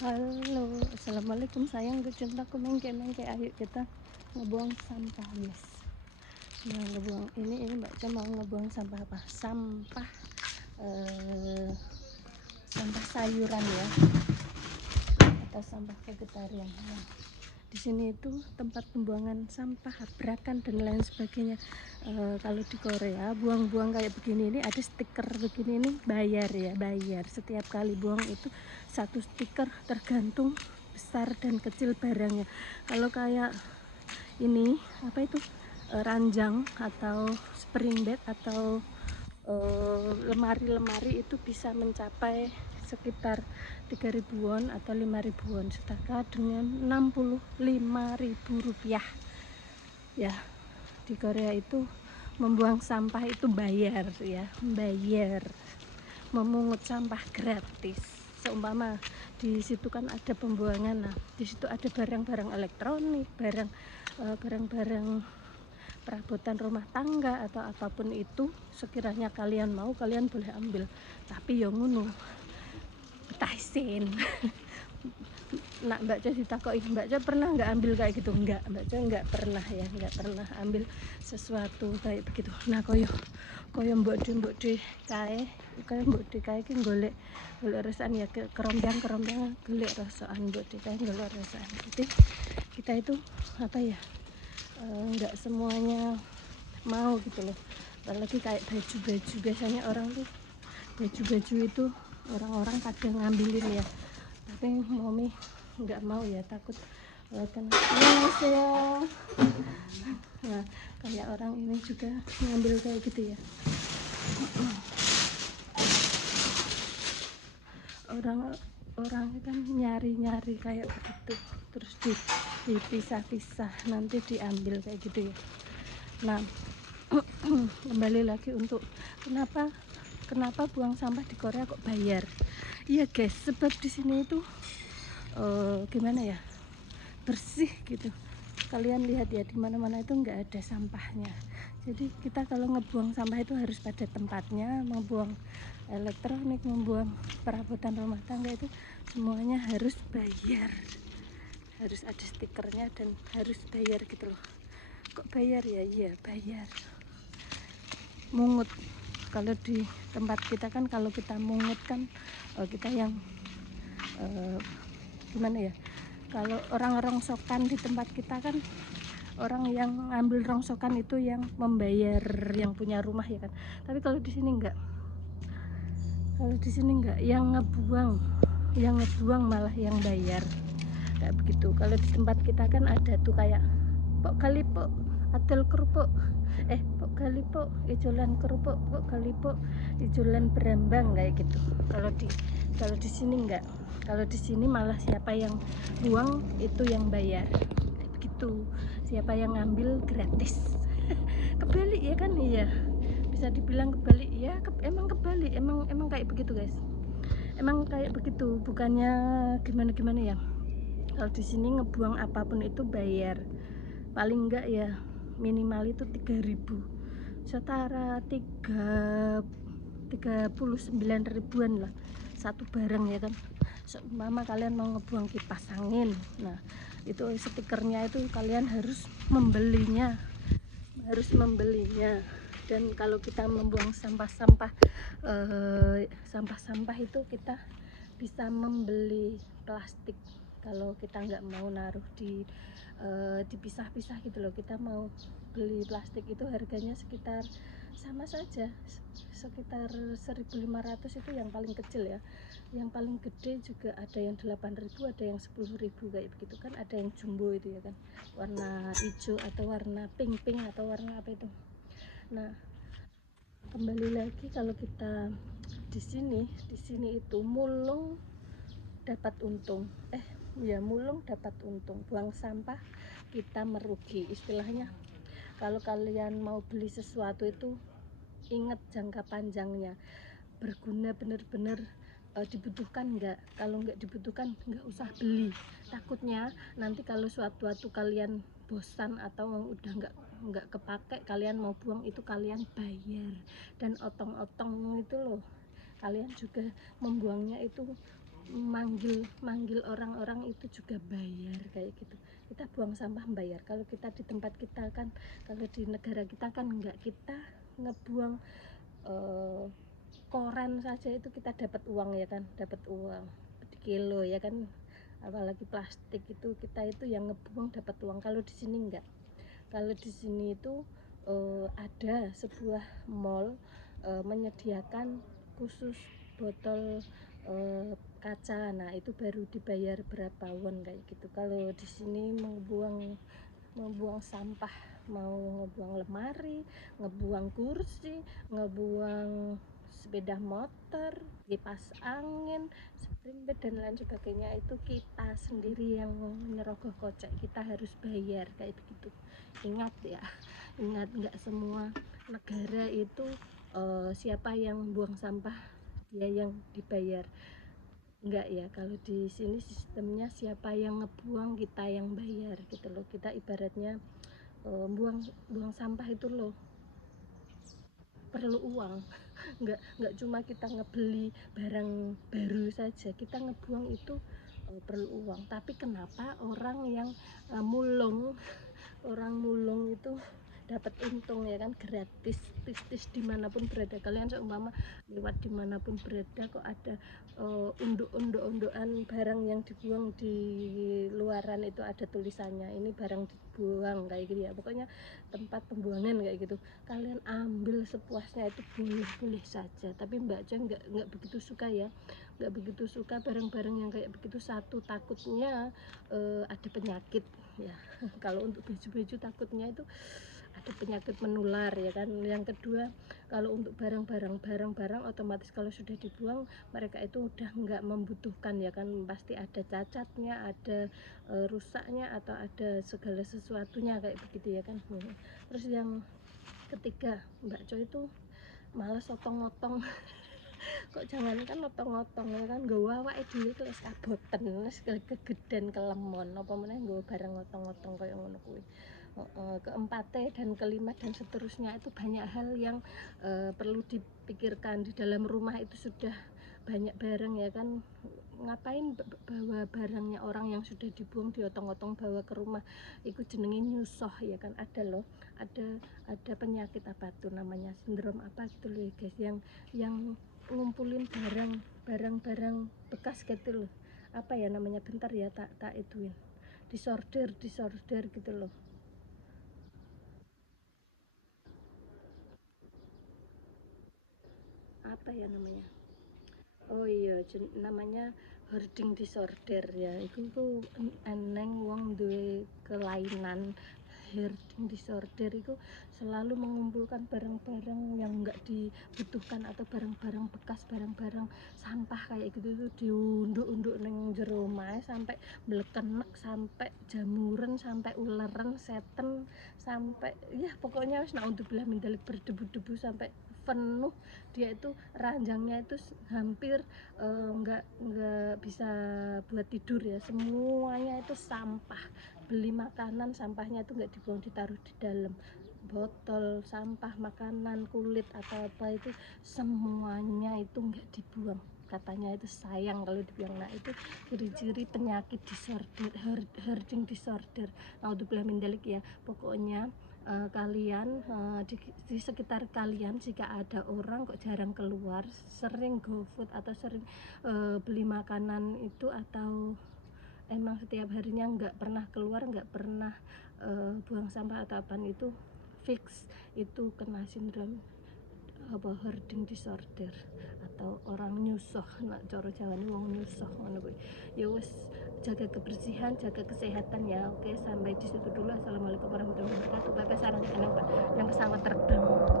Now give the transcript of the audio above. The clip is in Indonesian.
Halo, assalamualaikum sayang, cintaku, mengke ayo kita ngebuang sampah guys. Nah, ngebuang ini Mbak Ca mau ngebuang sampah apa? Sampah sayuran ya, atau sampah vegetarian. Nah, di sini itu tempat pembuangan sampah, habrakan dan lain sebagainya. Kalau di Korea buang-buang kayak begini ini ada stiker begini ini bayar ya, bayar setiap kali buang itu satu stiker tergantung besar dan kecil barangnya. Kalau kayak ini apa itu ranjang atau spring bed atau lemari-lemari itu bisa mencapai sekitar 3 ribuan atau 5 ribuan, setara dengan 65 ribu rupiah ya. Di Korea itu membuang sampah itu bayar ya, bayar. Memungut sampah gratis. Seumpama di situ kan ada pembuangan, nah di situ ada barang-barang elektronik, barang-barang perabotan rumah tangga atau apapun itu, sekiranya kalian mau kalian boleh ambil, tapi yang ngono betahin. Nak Mbak Ca ditakoki, Mbak Ca pernah nggak ambil kayak gitu? Enggak, Mbak Ca nggak pernah ya, nggak pernah ambil sesuatu kayak begitu. Nah koyo mbok de kae ki golek resan ya, kerombang golek rasokan, mbok de kae golek rasokan. Jadi kita itu apa ya, nggak semuanya mau gitu loh. Apalagi kayak baju-baju, biasanya orang tuh baju-baju itu orang-orang kadang ngambilin ya, tapi mami nggak mau ya, takut kena ya. Nah kayak orang ini juga ngambil kayak gitu ya, orang kan nyari-nyari kayak begitu, terus dipisah-pisah nanti diambil kayak gitu ya. Nah kembali lagi untuk kenapa buang sampah di Korea kok bayar? Iya guys, sebab di sini itu gimana ya, bersih gitu. Kalian lihat ya, di mana-mana itu nggak ada sampahnya. Jadi kita kalau ngebuang sampah itu harus pada tempatnya. Membuang elektronik, membuang perabotan rumah tangga itu semuanya harus bayar, harus ada stikernya dan harus bayar gitu loh. Kok bayar ya? Iya bayar. Mungut, kalau di tempat kita kan kalau kita mungut kan kita yang gimana ya, kalau orang rongsokan di tempat kita kan orang yang ngambil rongsokan itu yang membayar, yang punya rumah ya kan. Tapi kalau di sini enggak, yang ngebuang malah yang bayar kayak begitu. Kalau di tempat kita kan ada tuh kayak pok kali pok adol kerupuk, pok kali pok ijolan kerupuk, pok kali pok ijolan berambang kayak gitu. Kalau di sini enggak. Kalau di sini malah siapa yang buang itu yang bayar kayak begitu, siapa yang ngambil gratis. Kebalik ya kan, iya bisa dibilang kebalik ya, emang kebalik, emang kayak begitu guys, emang kayak begitu, bukannya gimana ya. Kalau di sini ngebuang apapun itu bayar, paling enggak ya minimal itu 3.000, setara 39 ribuan lah satu barang ya kan. Mama kalian mau ngebuang kipas angin, nah itu stikernya itu kalian harus membelinya. Dan kalau kita membuang sampah-sampah itu kita bisa membeli plastik. Kalau kita nggak mau naruh dipisah-pisah gitu loh, kita mau beli plastik itu harganya sekitar sama saja, sekitar 1.500 itu yang paling kecil ya. Yang paling gede juga ada yang 8.000, ada yang 10.000 kayak begitu kan, ada yang jumbo itu ya kan, warna hijau atau warna pink atau warna apa itu. Nah kembali lagi, kalau kita di sini itu mulung dapat untung, mulung dapat untung, buang sampah kita merugi istilahnya. Kalau kalian mau beli sesuatu itu ingat jangka panjangnya, berguna bener-bener dibutuhkan enggak. Kalau enggak dibutuhkan enggak usah beli, takutnya nanti kalau suatu waktu kalian bosan atau udah enggak kepake, kalian mau buang itu kalian bayar. Dan otong-otong itu loh, kalian juga membuangnya itu manggil manggil orang-orang itu juga bayar kayak gitu. Kita buang sampah bayar. Kalau kita di tempat kita kan, kalau di negara kita kan enggak, kita ngebuang koran saja itu kita dapat uang ya kan, dapat uang kilo ya kan, apalagi plastik itu kita itu yang ngebuang dapat uang. Kalau di sini enggak. Kalau di sini itu ada sebuah mall menyediakan khusus botol kaca. Nah, itu baru dibayar berapa won kayak gitu. Kalau di sini membuang sampah, mau ngebuang lemari, ngebuang kursi, ngebuang sepeda motor, kipas angin, spring bed dan lain sebagainya, itu kita sendiri yang nyerogoh kocek, kita harus bayar kayak begitu. Ingat ya, ingat, nggak semua negara itu siapa yang buang sampah dia yang dibayar, enggak ya. Kalau di sini sistemnya siapa yang ngebuang kita yang bayar gitu loh. Kita ibaratnya buang sampah itu loh perlu uang. Nggak cuma kita ngebeli barang baru saja, kita ngebuang itu perlu uang. Tapi kenapa orang yang mulung orang mulung itu dapat untung ya kan, gratis, tis dimanapun berada. Kalian seumpama lewat dimanapun berada kok ada unduk-undukan barang yang dibuang di luaran, itu ada tulisannya ini barang dibuang kayak gitu ya, pokoknya tempat pembuangan kayak gitu. Kalian ambil sepuasnya, itu boleh-boleh saja. Tapi Mbak Jo nggak begitu suka ya, nggak begitu suka barang-barang yang kayak begitu. Satu, takutnya ada penyakit ya. Kalau untuk baju-baju takutnya itu ada penyakit menular ya kan. Yang kedua, kalau untuk barang-barang otomatis kalau sudah dibuang mereka itu udah nggak membutuhkan ya kan, pasti ada cacatnya, ada rusaknya, atau ada segala sesuatunya kayak begitu ya kan. Terus yang ketiga, Mbak Coy itu malas otong-otong. Kok jangankan otong-otong ya kan, nggawa awake dhewe wis kaboten, wis kegeden kelemon, apa meneh nggawa barang otong-otong kayak ngono kuwi. Keempatnya dan kelima dan seterusnya, itu banyak hal yang perlu dipikirkan. Di dalam rumah itu sudah banyak barang ya kan, ngapain bawa barangnya orang yang sudah dibuang diotong-otong bawa ke rumah, itu jenenge nyusoh ya kan. Ada loh, ada penyakit apa tuh namanya, sindrom apa gitu loh ya guys, yang ngumpulin barang-barang bekas gitu loh, apa ya namanya, bentar ya tak ituin, disorder gitu loh, apa ya namanya. Oh iya, namanya hoarding disorder ya. Itu tuh eneng wong duwe kelainan hoarding disorder, itu selalu mengumpulkan barang-barang yang enggak dibutuhkan atau barang-barang bekas, barang-barang sampah kayak gitu tuh diunduk-unduk neng jero omahe sampai melekenek, sampai jamuran, sampai uleran, seten, sampai ya pokoknya wis naudzubillah min dzalik, berdebu-debu sampai penuh. Dia itu ranjangnya itu hampir nggak bisa buat tidur ya, semuanya itu sampah. Beli makanan sampahnya itu nggak dibuang, ditaruh di dalam botol sampah, makanan, kulit atau apa itu semuanya itu nggak dibuang, katanya itu sayang kalau dibuang. Nah, itu ciri-ciri penyakit disorder, hoarding disorder, naudzubillah min dzalik ya. Pokoknya kalian di sekitar kalian jika ada orang kok jarang keluar, sering GoFood atau sering beli makanan itu, atau emang setiap harinya nggak pernah keluar, nggak pernah buang sampah atau apa, itu fix itu kena sindrom apa, hoarding disorder, atau orang nyusoh. Nak coro Jawane wong nyusoh ngono kuwi. Ya wis, jaga kebersihan, jaga kesehatan ya. Oke, sampai di situ dulu. Assalamualaikum warahmatullahi wabarakatuh. Bye bye, sarang yang pesawat terbang.